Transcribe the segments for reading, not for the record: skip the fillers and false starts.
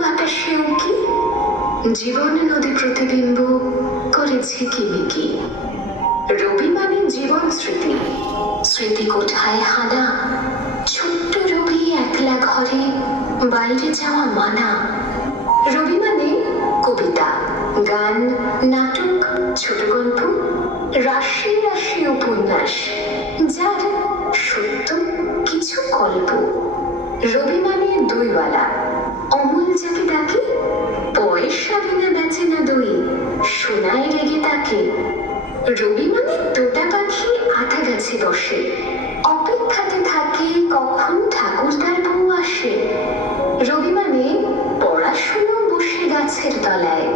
বাতাসে উঁকি জীবন নদী প্রতিবিম্ব করেছে কিমিকি। রবি মানে জীবন স্মৃতি, স্মৃতি কোঠায় হানা। ছোট্ট রবি একলা ঘরে, বাইরে যাওয়া মানা। রবি মানে কবিতা, গান, নাটক, ছোট গল্প, রাশি রাশি উপন্যাস, যার সত্য কিছু গল্প। রবি মানে দইওয়ালা, অমূল যাকে ডাকে, পয়সা বিনা বেচে না দই, সোনায় রেগে তাকে। রবি মানে তোতা পাখি আতা গাছে বসে, অপেক্ষাতে থাকে কখন ঠাকুরদার বউ আসে। রবি মানে পড়াশুনো বসে গাছের তলায়,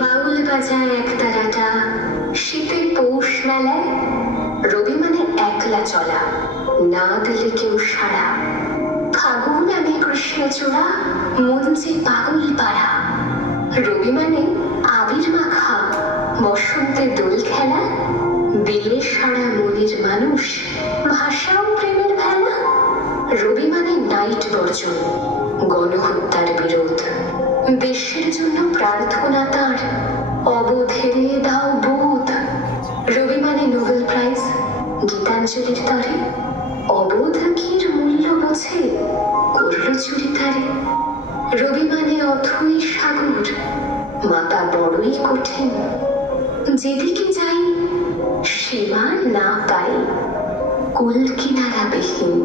বাউল বাজায় একতারাটা শীতের পৌষ মেলায়। রবি মানে একলা চলা, না দিলে কেউ সাড়া। ফাগুন মানে কৃষ্ণচূড়া, মঞ্চে পাগল পাড়া। রবি মানে আবির মাখা, বসন্তে দোল খেলা, দিলে সারা মনের মানুষ, ভাষাও প্রেমের ভেলা। রবি মানে নাইট বর্জন, গণহত্যার বিরোধ, দেশের জন্য প্রার্থনা তার, অবোধেরে দাও বোধ। রবি মানে নোবেল প্রাইজ, গীতাঞ্জলির তরে, অবোধ কির মূল্য বোঝে, করল চুরি তারে। রবি মানে অথই সাগর, মাতা বড়ই কঠিন, যেদিকে যাই সীমা না পাই, কুল কিনারা বিহীন।